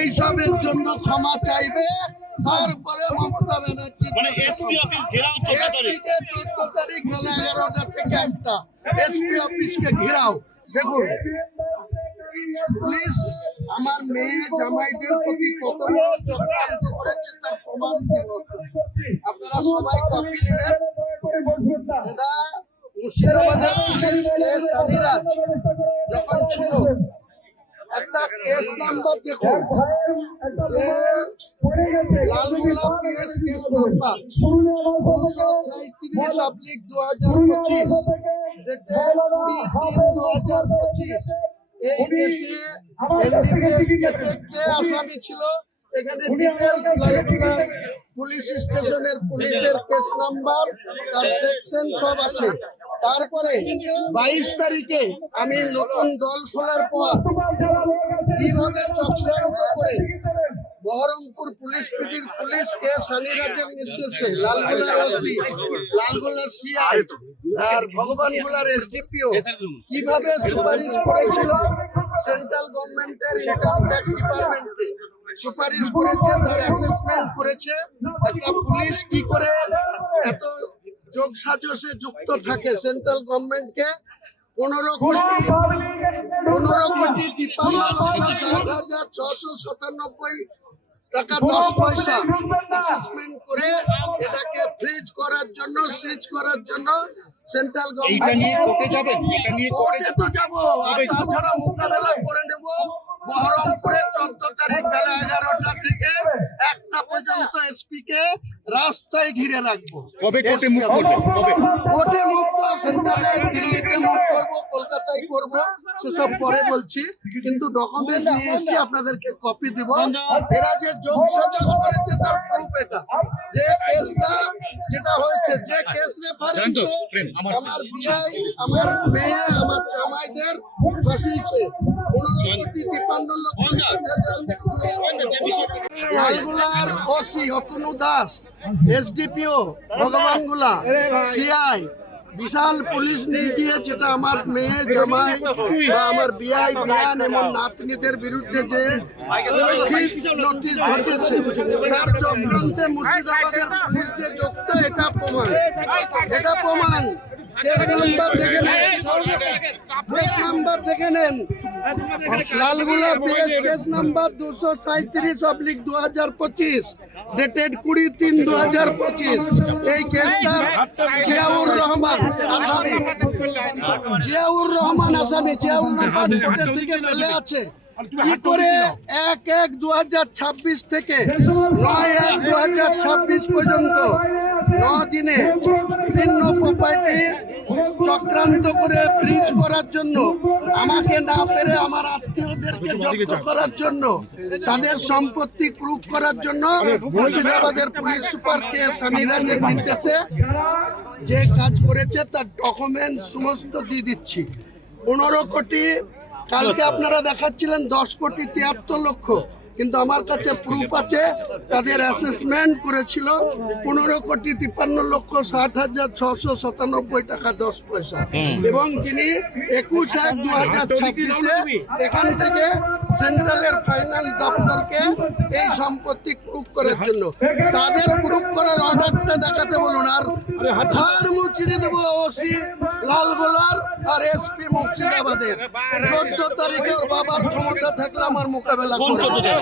এইসবের জন্য ক্ষমা চাইবে। তারপরে মমতা ব্যানার্জি মানে এসপি অফিস ঘেরাও চোদ্দ তারিখ। এসপিকে চোদ্দ তারিখ বেলা এগারোটা থেকে একটা। এসপি অফিসকে ঘেরাও। দেখুন পুলিশ আমার মেয়ে জামাইদের প্রতি কত চক্রান্ত করেছে তার প্রমাণ দিব। আপনারা সবাই কপি নেবেন। এটা মুর্শিদাবাদের যখন ছিল একটা কেস নাম্বার দেখুন। যে লালগোলা পিএস কেস নাম্বার দুশো সাঁত্রিশ দু হাজার পঁচিশ। কুড়ি তিন দু হাজার পঁচিশ। এই কেসে এনডিপিএস কেসে কে আসামি ছিল? এখানে ডিটেলস পুলিশ স্টেশনের পুলিশের কেস নাম্বার তার সেকশন সব আছে। তারপরে বাইশ তারিখে আমি নতুন দল খোলার পর কীভাবে চক্রান্ত করে বহরমপুর পুলিশ পিটির পুলিশকে সানিরাজের নির্দেশে লালগোলার ওসি লালগোলার সিআই আর ভগবান ভগবানগোলার এসডিপিও কীভাবে সুপারিশ করেছিল? সেন্ট্রাল গভর্নমেন্টের ইনকাম ট্যাক্স ডিপার্টমেন্টে সুপারিশ করেছে, তার অ্যাসেসমেন্ট করেছে। একটা পুলিশ কি করে এত যোগ সাজসে যুক্ত থাকে সেন্ট্রাল গভর্নমেন্টকে। পনেরো কোটি পনেরো কোটি তিপ্পান্ন লক্ষ ষাট হাজার ছশো সাতানব্বই টাকা দশ পয়সা অ্যাসেসমেন্ট করে এটাকে ফ্রিজ করার জন্য সিজ করার জন্য সেন্ট্রাল গভর্নমেন্ট কোর্টে নিয়ে কোর্টে কোর্টে তো যাব। আর তাছাড়া মোকাবেলা করে নেব বহরমপুরে চোদ্দ তারিখ বেলা এগারোটা থেকে। একটা পর্যন্ত এসপি কে রাস্তায় ঘিরে রাখব। কবে কোর্টে মুভ করবেন কবে? কোর্টে মুভ তো সেন্ট্রালে দিল্লিতে মুভ করব কলকাতায় করব সেসব পরে বলছি। কিন্তু ডকুমেন্ট নিয়ে এসেছি আপনাদেরকে কপি দিব। এরা যে যোগ সাজস করেছে তার প্রুফ এটা। যে কেসটা যেটা হয়েছে যে কেস রেফারেন্সে আমার আমার আমার মেয়ে আমার জামাইদের ফাঁসিয়েছে পনেরো কোটি তিপ্পান্ন লক্ষ লালগুলার OC Atanu Das SDPO, ভগবানগুলা, CI, বিশাল পুলিশ নিয়ে গিয়ে যেটা আমার মেয়ে জামাই বা আমার বিয়াই বিয়ান এবং নাতনিদের বিরুদ্ধে যে নোটিশ তার চক্রান্তে মুর্শিদাবাদের পুলিশ যে যুক্ত, এটা প্রমাণ। এটা প্রমাণ। নাম্বার দেখে নেন। কেস নাম্বার দেখে নেন। লালগুলা কেস নাম্বার দুশো সাঁত্রিশ অব্লিক দু হাজার পঁচিশ ডেটেড কুড়ি তিন দু হাজার পঁচিশ। এই কেসটা জিয়াউর রহমান আসামি। জিয়াউর রহমান আসামি। জিয়াউর রহমান কোর্টের থেকে বেলে আছে। কি করে? এক এক দু হাজার ছাব্বিশ থেকে নয় এক দু হাজার ছাব্বিশ পর্যন্ত ন দিনে বিভিন্ন প্রপার্টি চক্রান্ত করে ফ্রিজ করার জন্য আমাকে না পেরে আমার আত্মীয়দেরকে জব্দ করার জন্য তাদের সম্পত্তি ক্রুপ করার জন্য মুর্শিদাবাদের পুলিশ সুপার কে সামিরাজের নির্দেশে যে কাজ করেছে তার ডকুমেন্ট সমস্ত দিয়ে দিচ্ছি। পনেরো কোটি কালকে আপনারা দেখাচ্ছিলেন দশ কোটি তিয়াত্তর লক্ষ। কিন্তু আমার কাছে প্রুফ আছে তাদের অ্যাসেসমেন্ট করেছিল পনেরো কোটি তিপ্পান্ন লক্ষ ষাট হাজার ছশো সাতানব্বই টাকা দশ পয়সা। এবং তিনি একুশ এক দু হাজার ছাব্বিশে এখান থেকে সেন্ট্রালের ফাইন্যান্স দপ্তরকে এই সম্পত্তি প্রুফ করার জন্য তাদের প্রুফ করার অর্ডারটা দেখাতে বলুন আর ধার মুচিয়ে দেবো ওসি লালগোলার আর এসপি মুর্শিদাবাদের চোদ্দ তারিখে ওর বাবার ক্ষমতা থাকলে আমার মোকাবেলা করে করবে